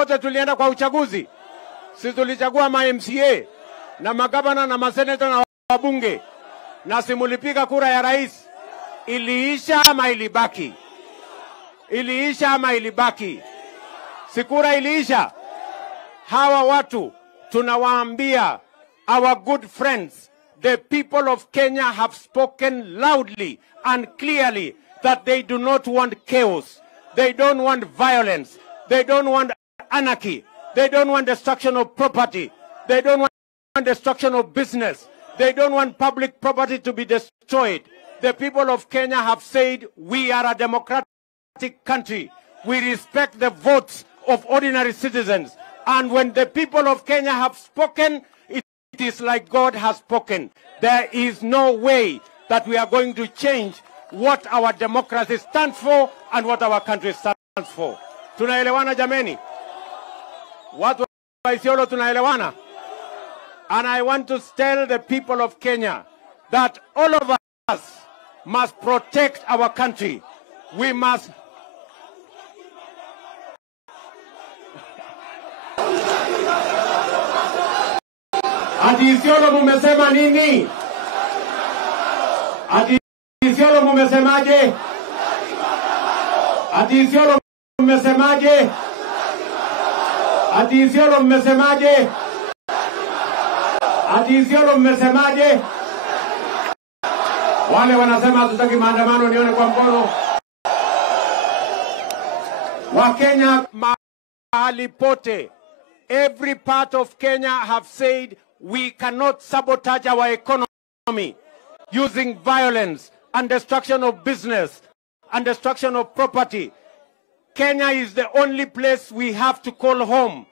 wote tulienda kwa uchaguzi. Sisi tulichagua ma-MCA na magavana na maseneta na wabunge. Na simulipiga kura ya rais. Iliisha ama ilibaki? Iliisha ama ilibaki? Sikura iliisha. Hawa watu tunawaambia, our good friends, the people of Kenya have spoken loudly and clearly that they do not want chaos. They don't want violence. They don't want anarchy. They don't want destruction of property. They don't want destruction of business. They don't want public property to be destroyed. The people of Kenya have said, we are a democratic country. We respect the votes of ordinary citizens. And when the people of Kenya have spoken, it is like God has spoken. There is no way that we are going to change what our democracy stands for and what our country stands for. Tunaelewana jameni? Watu wa Isiolo tunaelewana? And I want to tell the people of Kenya that all of us must protect our country. We must. Ati Isiolo mumesema nini? Ati Isiolo mumesemaje? Ati Isiolo mumesemaje? Ati Isiolo mumesemaje? Ati Isiolo mmesemaje? Wale wanasema hatutaki maandamano, nione kwa mkono. Wakenya mahali pote, every part of Kenya have said we cannot sabotage our economy using violence and destruction of business and destruction of property. Kenya is the only place we have to call home.